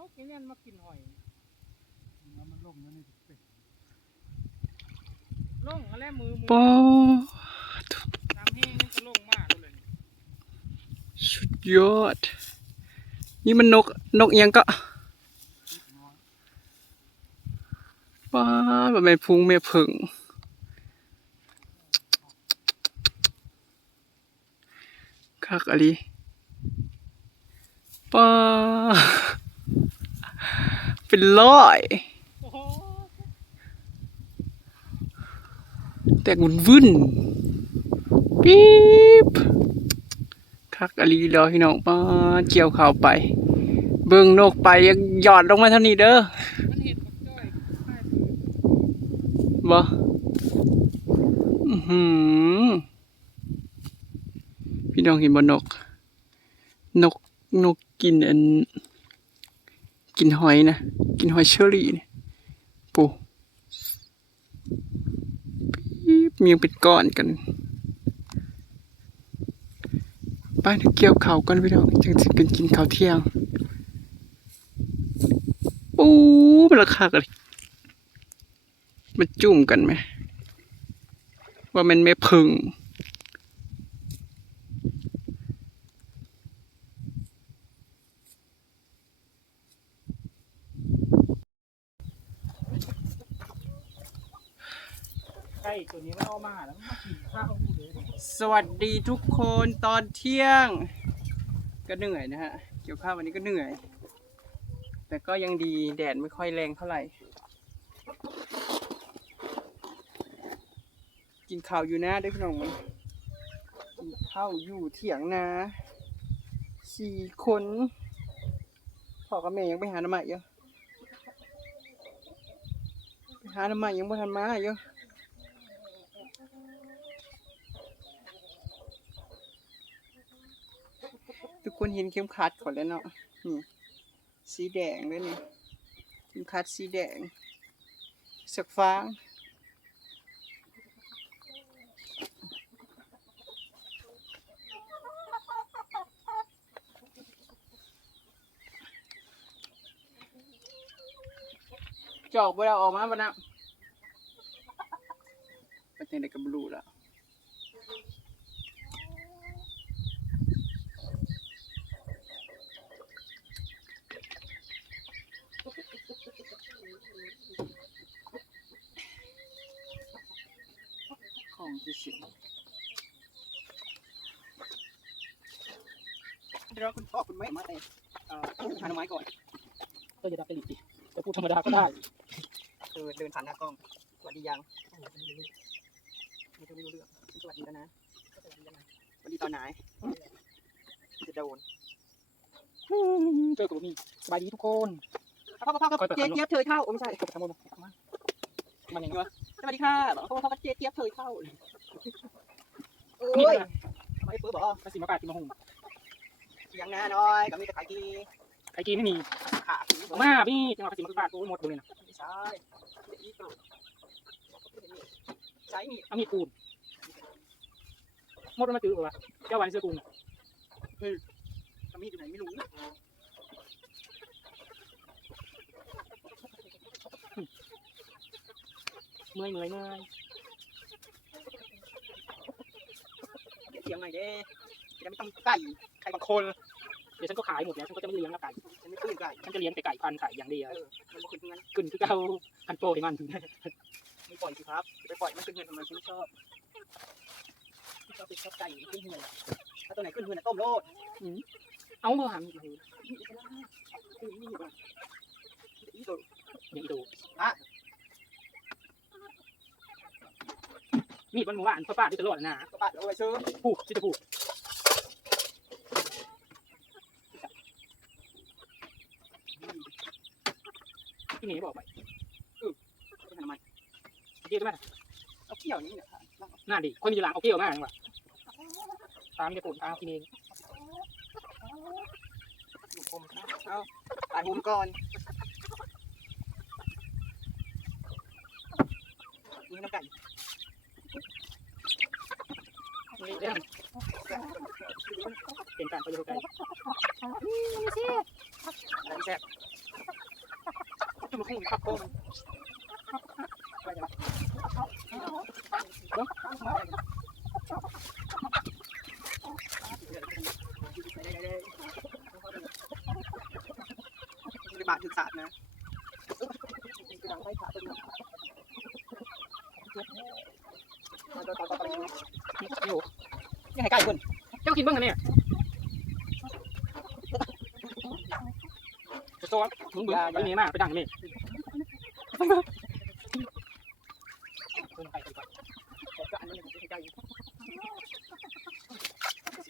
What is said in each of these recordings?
นกอย่างนั้นมากินหอยแล้วมันล่มแล้วนี่เป็ดล่งอะไรมือมือปอน้ำแห้งนี่ก็ล่งมากเลยสุดยอด นี่มันนกนกเอียงก็ป้าแบบเป็นพุงแม่ผึ่งคักอะไรป้า เป็นร้อย แตกวุ่นวุ่นปี๊บคักอะไรอพี่น้องป้าเกี่ยวข่าวไป เบิ่งนกไปยังหยอดลงมาเท่านี้เด้อบ่พี่น้องเห็นบ่นก นกนกกินอัน กินหอยนะ กินหอยเชอรี่เนี่ยปูปี๊บมียังเป็นก้อนกันไป้าเกี่ยวข้ากันพี่น้องจังสิกันกินข้าวเที่ยงปูมันราคากันมันจุ่มกันไหม ว่ามันไม่พึง ไก่ตัวนี้มันเอามาแล้วมันมากินข้าวอยู่เลยสวัสดีทุกคนตอนเที่ยง ก็เหนื่อยนะฮะ เกี่ยวข้าววันนี้ก็เหนื่อย แต่ก็ยังดีแดดไม่ค่อยแรงเท่าไหร่ กินข้าวอยู่นะด้อพี่น้องกินข้าวอยู่เถียงนาสี่คนพ่อกับแม่ยังไปหาหน้ำใหม่เยอะไปหาหน้ำใหม่ยังไม่ทันมาเยอะ คนเห็นเข็มขัดก่อนแล้วเนาะนี่สีแดงด้วยนี่เข็มขัดสีแดงสักฟ้างจอกเวลาออกมาบ้านะเป็นยังไงกับบลูแล้ว ที่สิเดี๋ยวคุณพ่อคุณแม่มาแต่เอ่อทานไม้ก่อนก็จะดับไปหลีกจะพูดธรรมดาก็ได้คือเดินผ่านหน้ากล้องสวัสดียังไม่ต้องไม่รู้เรื่องสวัสดีแล้วนะสวัสดีแล้วนะสวัสดีตอนไหนจะโดนเจอกับมีสบายดีทุกคนพ่อพ่อพ่อเจี๊ยบเจี๊ยบเธอเข้าโอ้ไม่ใช่กดทำมันมันอย่างนี้วะสวัสดีค่ะบอกพ่อพ่อเจี๊ยบเจี๊ยบเธอเข้า โอ้นี่ยนะทำไมเปื้อบอกกระสีมากาดกินมะฮงเสียงนาน้อยกับมีแต่ขายกีไอ้กินไม่มีขามาพี่จังหวะกระสีมากาดกูหมดเลยนะไม่ใช่อีกใช้มีเอามีดกูนหมดมันมาจืดกว่าเจ้าวันเสื้อกูนมีอยู่ไหนไม่รู้เมื่อยเมื่อยเมื่อย สียงหน่อยเด้จะไม่ต้องไก่ไข่บางคน เดี๋ยวฉันก็ขายหมดแล้วฉันก็จะไม่เลี้ยงแล้วไก่ ฉันไม่ตื้นไก่ฉันจะเลี้ยงแต่ไก่พันธุ์ไข่อย่างเดียวเออมันบ่ขึ้นเงินกึ่นคือเอาพันโปรให้มันไม่ปล่อยสิครับไปปล่อยมันขึ้นเงินทำไมฉันไม่ชอบไม่ชอบไปชอบไก่ขึ้นเงินถ้าตัวไหนขึ้นเงินต้มโลดเอาเมื่อหามอยู่นี่ก็ได้นี่อยู่อะนี่ตัวอย่างอีโดอะ มีดมันหมู่บ้านพ่อป้าที่ตลอดนะกระบะเอาไว้ซื้อผูกที่จะผูกที่นี่บอกไปไปทำไมเกี่ยวไหมเอาเกี่ยวนี่เนี่ยน่าดีคนมีหลังเอาเกี่ยวมากดีกว่าตามจะปุ่นเอาทีนี้อยู่คมเอาตัดหุมก่อนนี่ เป็นการประยุกต์กันนี่ไม่ใช่อะไรไม่แซ่บจุ่มลงไปขับโค้งไปจ้ะเนาะบาทถึงศาสตร์นะอยู่ยังไงใกคุเจ้ากินบ้างกันเนี่ย มึงเบื่อไปนี่มาไปดังนี่ไปไปก่อนก็อันนี้มันใกล้อยู่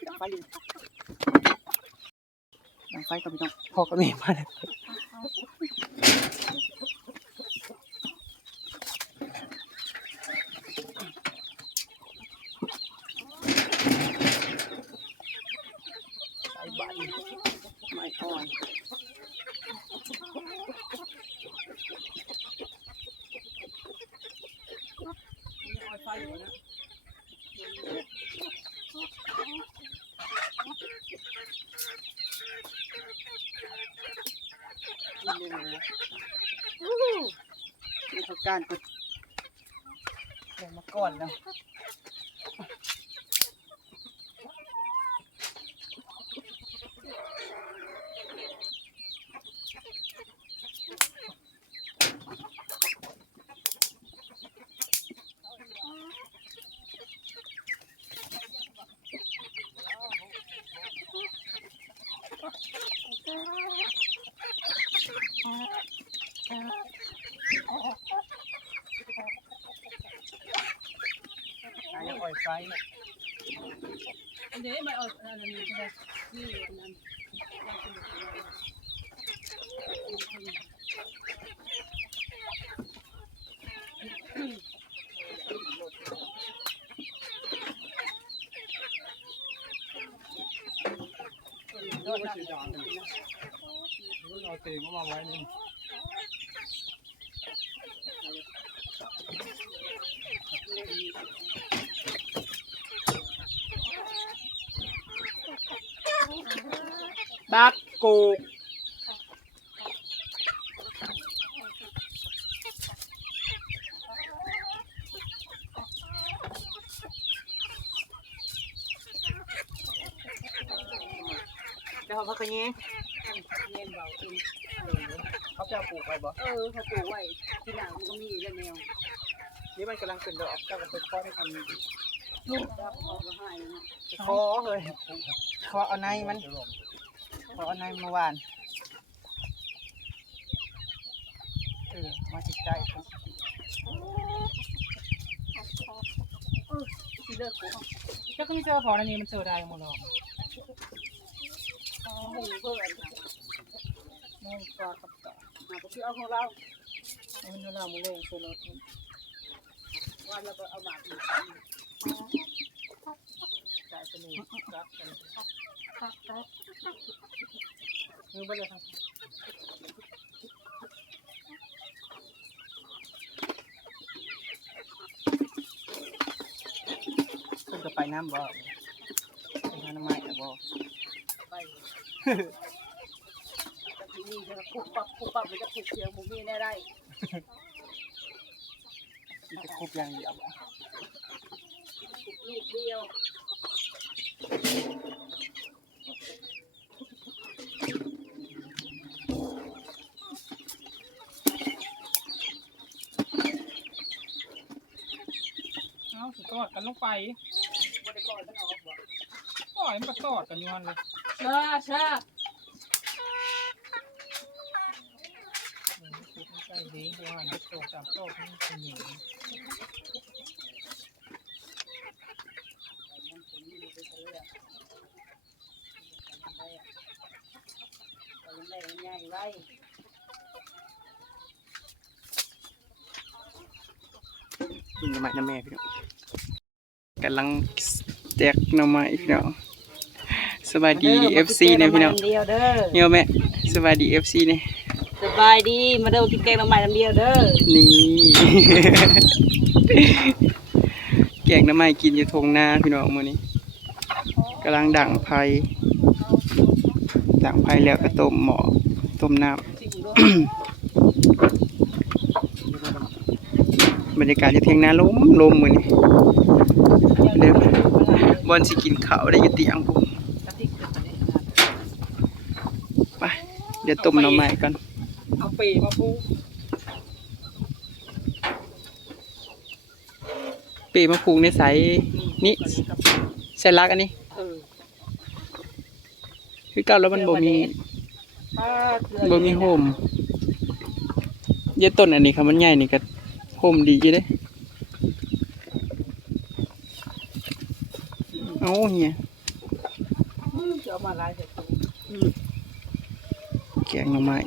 ดังไฟอยู่ดังไฟก็ไม่ต้องพอก็มีมาเลยใส่บัตรไม่อ่อน นี่เขาการกดแรงมาก่อนแล้วอันนี้ปล่อยไฟ อันนี้ไม่เอาอันนั้นใช่ไหมนี่ อันนั้นเราเตรียมมาไว้นี่ บักกูก เดี๋ยวเขาก็แย่เงินเบาเองเขาจะปลูกไว้บ่ เออเขาปลูกไว้ที่หลังมันก็มีแล้วแนวนี่มันกำลังขึ้นดอกกำลังเป็นข้อให้ทำลูกรับเขาก็ให้นะ คอเลยคอเอาในมัน คอเอาในเมื่อวานเออมาจิตใจครับที่เลิกกูเจ้าก็ไม่เจอพอแล้วนี่มันเจอได้หมดหรอกเอาหมูเพิ่มหมูปลากับต่อมาก็คือเอาของเรามันเวลามึงเลยเจอรถวันเราก็เอาบาทมาจ่ายไปเลยรับกัน มือไปเลยครับเพิ่นก็ไปน้ำบ่ไปหาน้ำไม้แต่บ่ไปที่นี่จะปุบปับปุบปับมันจะปุบเสียงหมูมีได้ได้จะครบอย่างเดียวบ่ปุบลูกเดียว เอาสุด ตอดกันลงไปบริกรมันออกบ่ปล่อยมันก็ตอดกันย้อนเลยชาชาใส่เลี้ยงบัวหันโตกจับโตกนี่เป็นหญิงใหญ่ไว้กินน้ำไม้น้ำแม่พี่น้อง กำลังแจกหน้ำไม้พี่น้องสวัสดี FC เนี่ยพี่น้องเดียวเด้อเนียวแม่สวัสดี FC เนี่ยสบายดีมาเดินกินแกงน้ำใหม่น้ำเดียวเด้อนี่แกงน้ำไม้กินอยู่ทงนาพี่น้องมื้อนี้กำลังดั่งไฟดั่งไฟแล้วก็ต้มหม้อต้มน้ำบรรยากาศจะเทียงนาลมลมมือนี่ เด้อบอลสิกินข้าวได้อยู่เตียงผมไปเดี๋ยวต้มหน่อไม้ก่อนเอาปีมาปูเปมาผูกในสายนี่เส้นลักอันนี้เออคือเก้าแล้วมันบ่มีป้าเกลือบ่มีโฮมเยต้นอันนี้ครับมันใหญ่นี่ก็โฮมดีอยู่เด้ เอ้าเฮียจะเอามาลายใส่ปูแกงหน่อไม้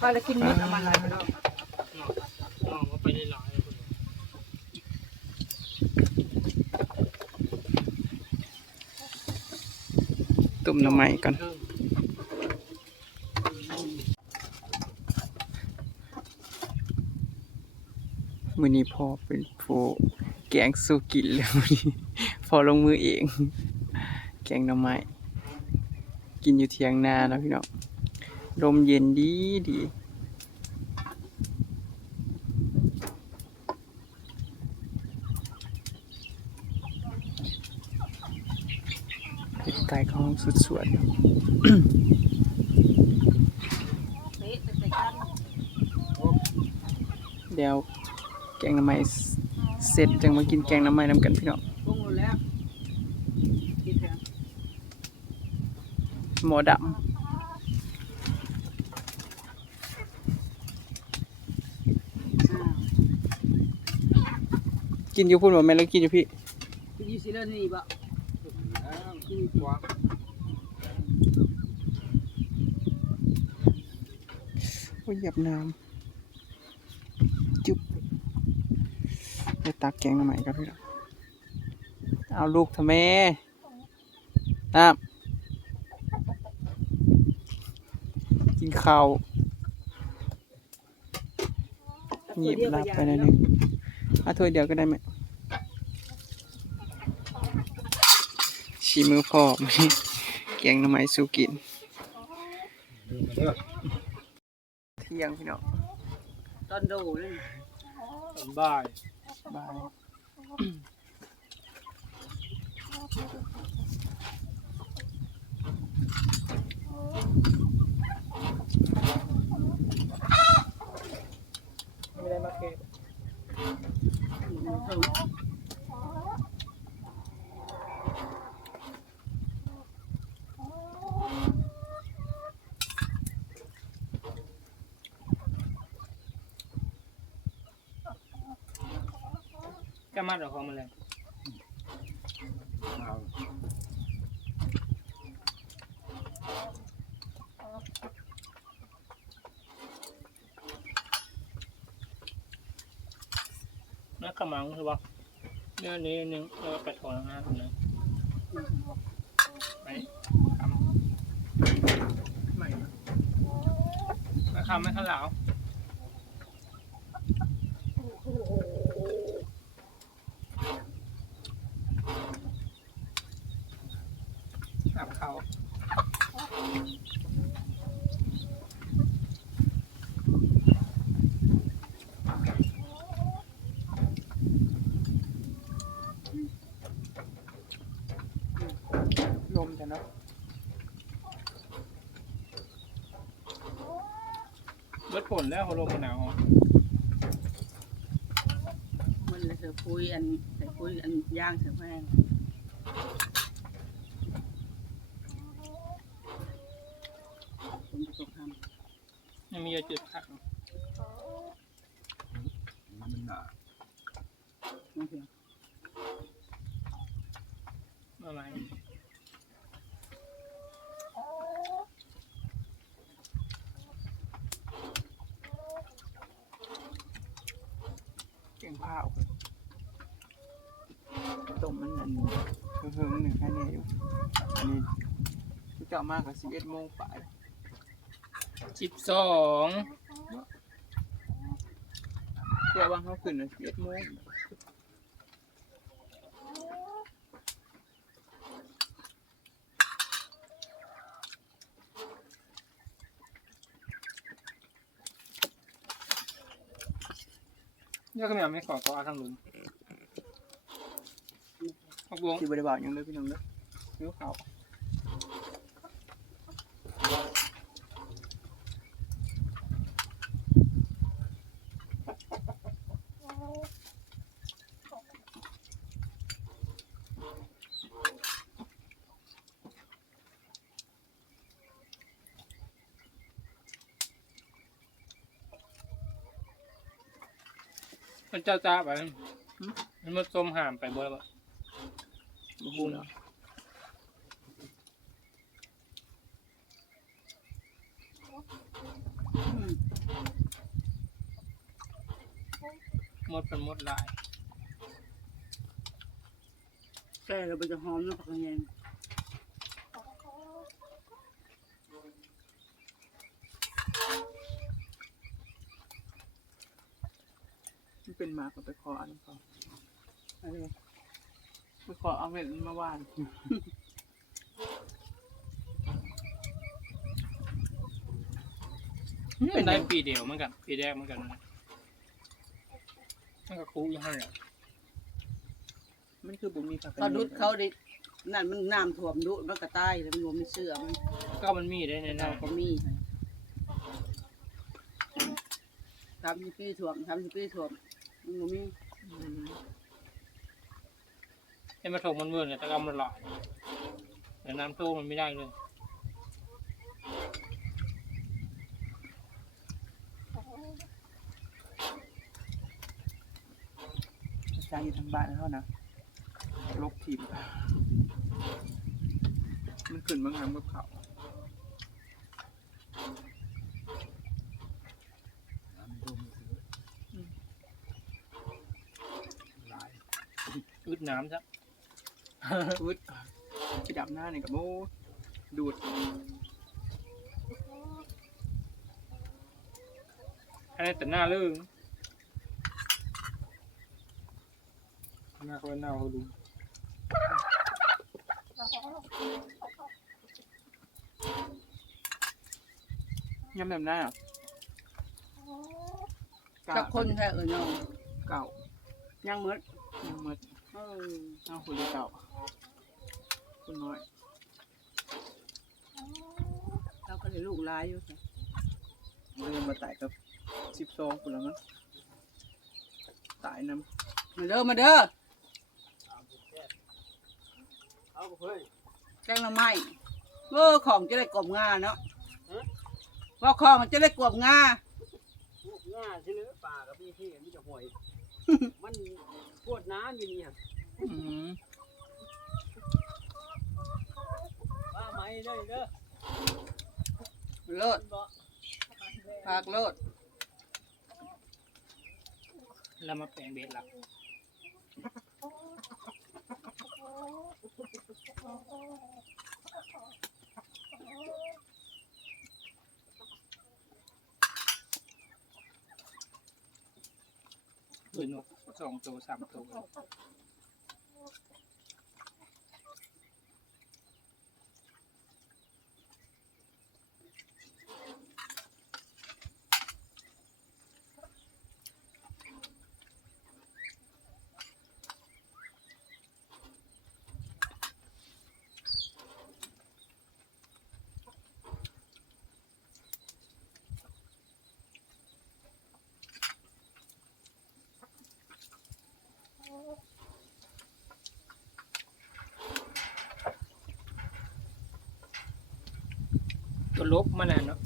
ป้าจะกินนิดเอามาลายไปแล้วอ๋อมาไปหลายๆเลยต้มหน่อไม้ก่อนเออมื้อนี้พอเป็นโฟแกงสู้กินเลยมื้อนี้พ อลงมือเอง แกงหน่อไม้กินอยู่เถียงนาเนาะพี่น้องลมเย็นดีดีเป็ดไก่ของสุดสวยเดี๋ยวแกงน้ำไม้เสร็จจังมากินแกงน้ำไม้น้ำกันพี่น้อง ปรุงหมดแล้วกินเถอะ หมอดำกินอยู่พุ่นบ่แม่นแล้วกินอยู่พี่กินอยู่สิแล้วนี่บ่กินกว่าโอ้ยหยียบน้ำจุ๊บไปตักแกงหน้ำไม้กันพี่น้องเอาลูกทำแม่น้ำกิน ข้าวหยิบรับไปหนิดนึงเอาถ้วยเดียวก็ได้ไหมชีมือพ่อแกงหน้ำไม้สู้กินดูมาเด้อเที่ยงพี่น้องตอนโดเลยบ่ายบาย ไม่ได้มาเก็บ ถึงจะมัดเหรอของมาเลย เอา นักกระ มังคือป่ะเนี่ยนี้นึงเออไปถอนงานนึงไปคำไม่ไม่คำไม่ข้าวหลาว ลมแต่เนาะเบิดผลแล้วเขาลงหนาวมันเลยเธอปุยอันใส่ปุยอันย่างเธอแห้งผมจะตกทำยังมีอยู่จุดพักมันหนาน้องเพียงเมื่อไหร่ เก่งข้าว ต้มมันนั่นเพิ่งๆหนึ่งแค่นี้อยู่อันนี้ที่เก่ามากกว่าสิบเอ็ดโมงป่ายสิบสองเพื่อว่าเขาขึ้นสิบเอ็ดโมงเนี่ยก็ไม่เอาไม่ขอขอเอาทางหลุมพักบ วงที่บริบาลยังเด้อพี่น้องเด้อกเขามันจ้าจ้าไปมันมาส้มหามไปบ่แล้ว บ่บ่ฮู้แล้วหมดเป็นหมดลายแก่เราไปจะหอมนาะผักกระเยมมันเป็นหมาก็ไปขออันเขา ขอเอาเม็ดมันมาหว่านเป็นได้ปีเดียวเหมือนกัน ปีแรกเหมือนกันนะมันก็คูอยู่หั่นแหละมันคือบ่มีผักกระเขาเทียมดุดเขาดินั่นมันน้ำท่วมดุมันก็ตายแล้วมันรวมมีเสื้อมันก็มันมีได้ในเรานั้นก็มีทำที่ปีถ่วมทำที่ปีถ่วมมันบ่มีอืม ให้มาถกมันเมื่อนเนี่ยตะกร้ามันหลายแต่น้ำท่วมมันไม่ได้เลยใช้อยู่ทางบ้านเขานะลกทิมมันขึ้นมางามกับเขาน้ำดูมันสิหลายอึดน้ำซะ อุดที่ดับหน้าเนี่ยกับโมดูด อันนี้แต่หน้าเรื่องหน้าเขาเป็นหน้าเขาดูย่ำแบบหน้าอะกาจักคนแท้เออน้องเก่ายังหมดยังหมดเออเอาคุยเก่า คุณน้อย เราก็เลยลูกหลายอยู่ค่ะมันยังมาตายกับสิบสองคนแล้วมั้งตายน้มาเด้อมาเด้อเอาเฮ้ยแกงหน่อไม้เออของจะได้กลมงาเนาะว่าของมันจะได้กลมงาง่าใช่หรือป่ากับพี่พี่มันจะห่วย มันปวดน้ำอยู่นี่ฮะำอืม ว่าไหม เด้อเด้อโลดพากโลดแล้วมาแปลงเบ็ดหลักคือนกสองตัวสามตัว ตัวลบมานานเนาะ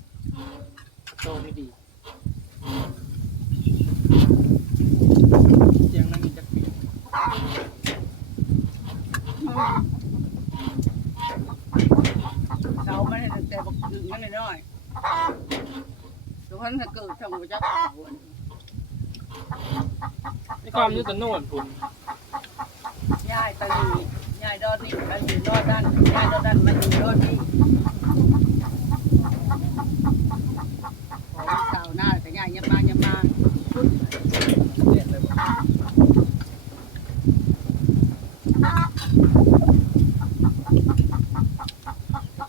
โตไม่ดีเสียงนั่นมีจักเปลี่ยนเสามันให้ตั้งแต่บักดึงมันน้อยๆทุกคนถ้าเกิดช่างบ่จักเสาอันนี้นี่ความอยุติโน่นพุ่นย้ายตะลีย้ายดอนนี่มันอยู่ดอนด้านย้ายดอนด้านมันอยู่ดอนนี่ของเสาหน้าก็ย้ายยามมายามมาพุ่น เรียกเลยว่า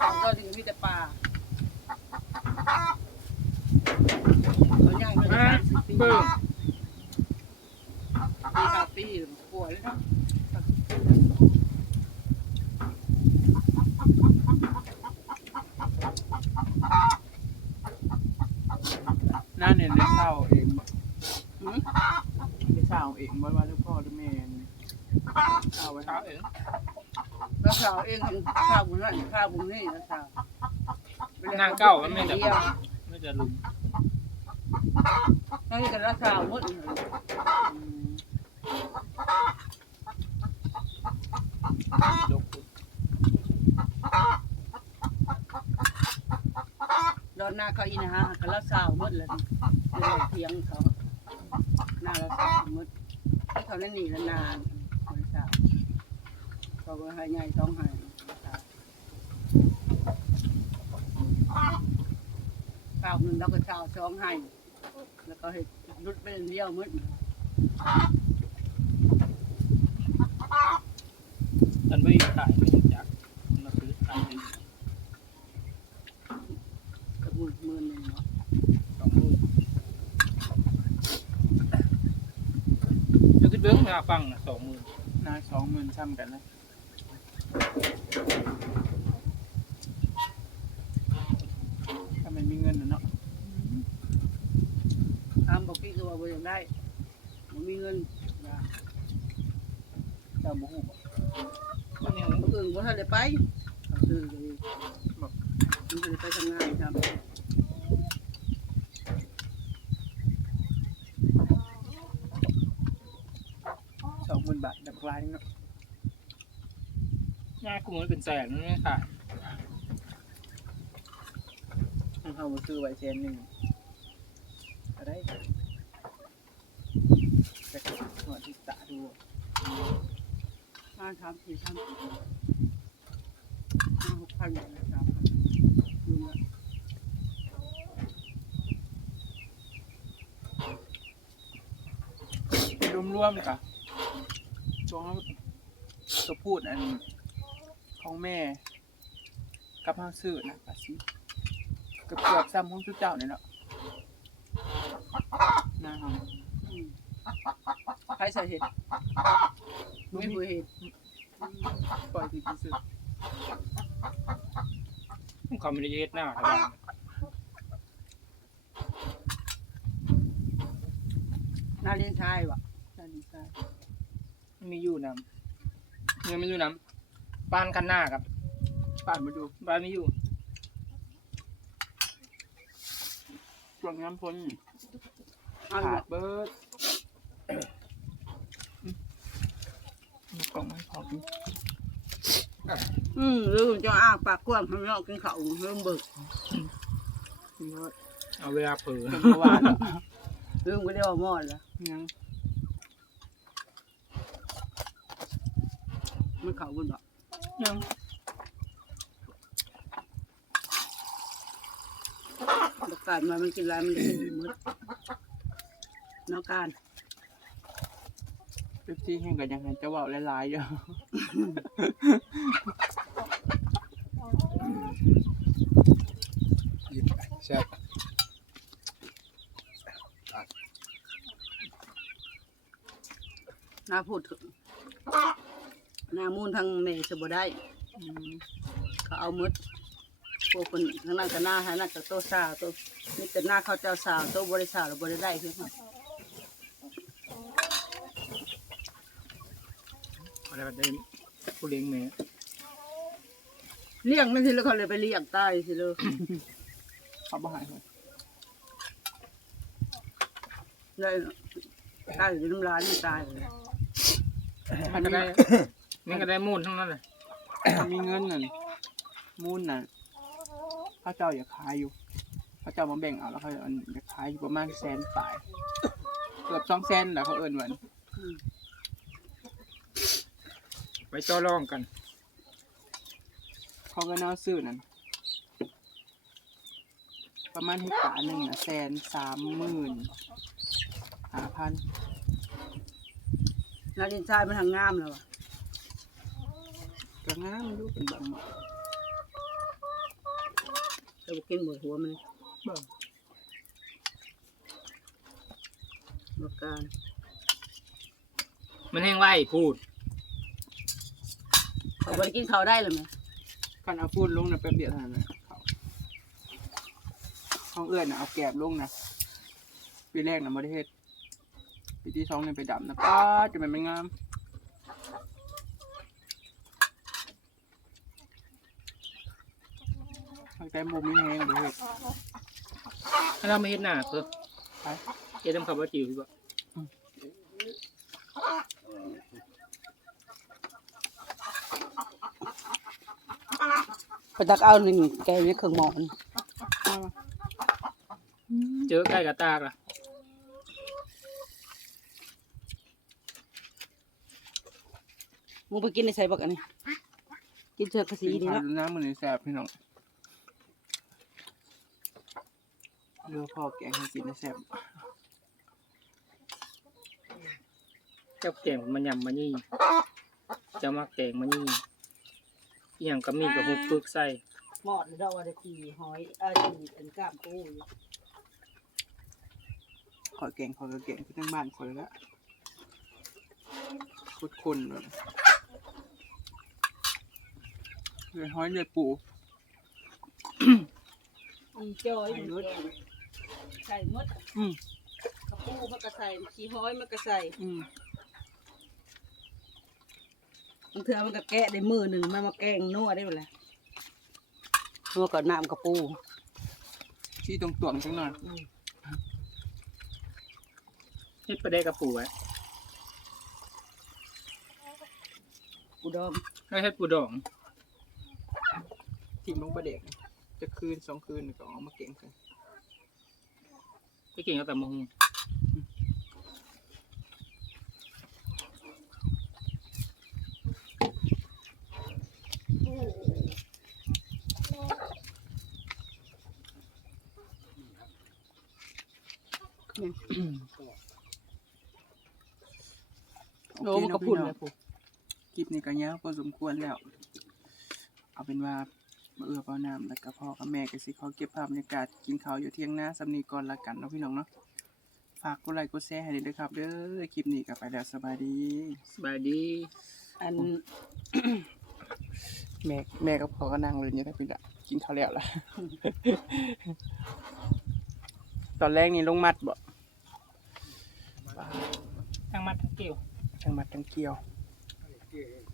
ของดอนนี่ก็มีแต่ป่าเขาย้ายมาได้สามสิบปี เบิ่งปีห้าปีป่วยเลยเนาะหน้าเนี่ยได้เศร้าเองบ่หืมได้เศร้าเองบ่ว่าลูกพ่อลูกแม่นี่เศร้าไว้เช้าเองแล้วสาวเองถึงข้าวบุญนั่นข้าวบุญนี่นะสาวนางเก้าก็ไม่จะเดียวไม่จะลุม นั่นก็รักสาวหมดเลยอืมยกขึ้นดอนหน้าเขาอีนะฮะก็ละสาวหมดเลยในรถเทียงเขาหน้าละสาวหมดเขาเล่นหนีละนานบริษัทเขาก็ให้ใหญ่ต้องให้สาวหนึ่งแล้วก็สาวสองให้ แล้วก็ให้รุดไปเลี้ยวหมดอันไม่ขายไม่รู้จักมาซื้อขายกับหมื่นหมื่นหนึ่งเนาะสองหมื่นจะขึ้นเบื้องหน้าฟังนะสองหมื่นนาสองหมื่นซ้ำกันนะถ้ามันมีเงินนะเนาะ ทำบอกพี่คือ ว่าบ่อยากได้บ่มีเงินว่าเจ้าบุหูบ่ก็เนี่ยคนอื่นบ่ทันได้ไปเขาซื้อเลยบอกมันจะได้ไปทำงานครับสองหมื่นบาทแบบลายนึงเนาะง่ากูมันเป็นแสนนั่นไม่ขายให้เขามาซื้อไว้แสนหนึ่งก็ได้ หัวที่ตาดูห้าสามสี่สามห้าหกพันสามพันดูนะรวมๆกะช่วงตัวพูดอันของแม่กับห้างซื้อนะกะสิเกือบเกือบซ้ำของชุดเจ้าเนี่ยเนาะนะครับ ใครใส่เห็ดไม่ผู้เห็ดปล่อยที่ซื้อเขาไม่ได้เย็ดหน้าทำไมนาเลี้ยงชายวะนั่นดีใช่มันมีอยู่น้ำเงินไม่อยู่น้ำบ้านคันหน้ากับป่านมาดูบ้านไม่อยู่ช่วงน้ำพ้นเอาขาละดเบิร์ด กล่องไม่พอกินอืมลืมจะอ้าปากกว้างทำเนาะกินข้าวเริ่มเบิกกินเบิร์ดเอาเวลาเผลอเป็นเพราะว่าเนาะลืมก็ได้ว่าหมอดแล้วยังมันเข่าบนบ่ยังดอกการมามันกินอะไรมันจะกินหมดนอกการ เป๊ปซี่แห้งกันยังไงจะว่าหลายๆอยู่แซ่บน่าพูดถึงหน้ามูลทางเมย์จะบ่ได้อืมเขาเอาหมดพวกคนทางนั้นก็หน้าทางนั้นก็โตสาวโตนี่แต่หน้าเขาเจ้าสาวโตบริษัทหรือบริได้คือเขา อะไรแบบนี้ผู้เลี้ยงแม่เลี้ยงนั่นสิแล้วเขาเลยไปเลี้ยงตายสิเลย เขาบ่หายเลยได้ตายอยู่น้ำลายนี่ตายเลยมันก็ได้ได้มันก็ได้มูลทั้งนั้นเลยมันมีเงินนั่นมูลน่ะพระเจ้าอยากขายอยู่พระเจ้ามาแบ่งเอาแล้วเขาอันอยากขายอยู่ประมาณแสนปลายเกือบสองแสนแหละเขาเอิ้นวัน ไปต่อรองกันเขาก็น่าซื้อนั่นประมาณเฮกตาร์หนึ่งนะแสนสามหมื่นห้าพันนาดินทรายมันทางงามแล้วอะก็งามดูเป็นบางหมอแต่บ่กินหมดหัวมันเบิ่งดอกการมันแห้งไว้พูด เขาบ่ได้กินข้าวได้เลยไหมกันเอาพูดลงนะแป๊บเดียวเท่านั้นนะเขาห้องเอื้อนนะเอาแกบลงนะปีแรกนะบริเทศปีที่สองเนี่ยไปดำนะป้าดจะมันไม่งามทางใจมุมไม่แห้งบริเทศถ้าเราไม่เห็นหน้าเพิ่มไป เจ๊ต้องขับรถจิ๋วดีก ไปตักเอาหนึ่งแกงนี่เครื่องหมอนเจอใกล้กับตากล่ะมึงไปกินในใส่บักอันนี้กินเชือกกระสีกินนี่ข้าวเนาะน้ำมันนี่แซ่บพี่น้องเรือพ่อแกงให้กินนะแซ่บเจ้าแกงมันยำมันนี่เจ้ามักแกงมันนี่ อหย่างก็มีกับหุบพึกใส่หมอดเราอะไรตีหอยเอ่อตีเป็นกล้ามปูอยู่ขอแกงขอกระแกงที่ตั้งบ้านขอแล้วละคุดคนแบบเลยห้อยเลยปูอีจอยมันแกงใส่หมดอืมกระปูมันก็ใส่ขี้หอยมันก็ใส่อืมบางเทื่อมันก็แกะได้มือหนึ่งมันมาแกงนัวได้หมดเลยนัวกับน้ำกระปูชี้ตรงตวงจังหน่อยอืมเฮ็ดไปได้กระปูไว้อุดมแล้วเฮ็ดปูดองทิ้งลงประเด็กจะคืนสองคืนก็เอามาเก่งกันไปกินกับแต่มะฮุง โอ โอ้เคมันเนาะก็พี่พุ่นน้องเลยปูคลิปนี้ก็ยาวพอสมควรแล้ว เอาเป็นว่ามาเอื้อเป้าน้ำแล้วก็พ่อกับแม่ก็สิขอเก็บภาพบรรยากาศกินข้าวอยู่เที่ยงหน้าสำนีก่อนละกันเนาะพี่น้องเนาะฝากกดไลค์กดแชร์ให้ด้วยครับเด้อคลิปนี้ก็ไปแล้วสบายดีสบายดี อัน แม่แม่กับพ่อก็นั่งเลยเนี่ยได้พี่ละกินข้าวแล้วล่ะ ตอนแรกนี่ลงมัดบ่ทั้งมัดทั้งเกี่ยว ทั้งมัดทั้งเกี่ยวเกี่ยว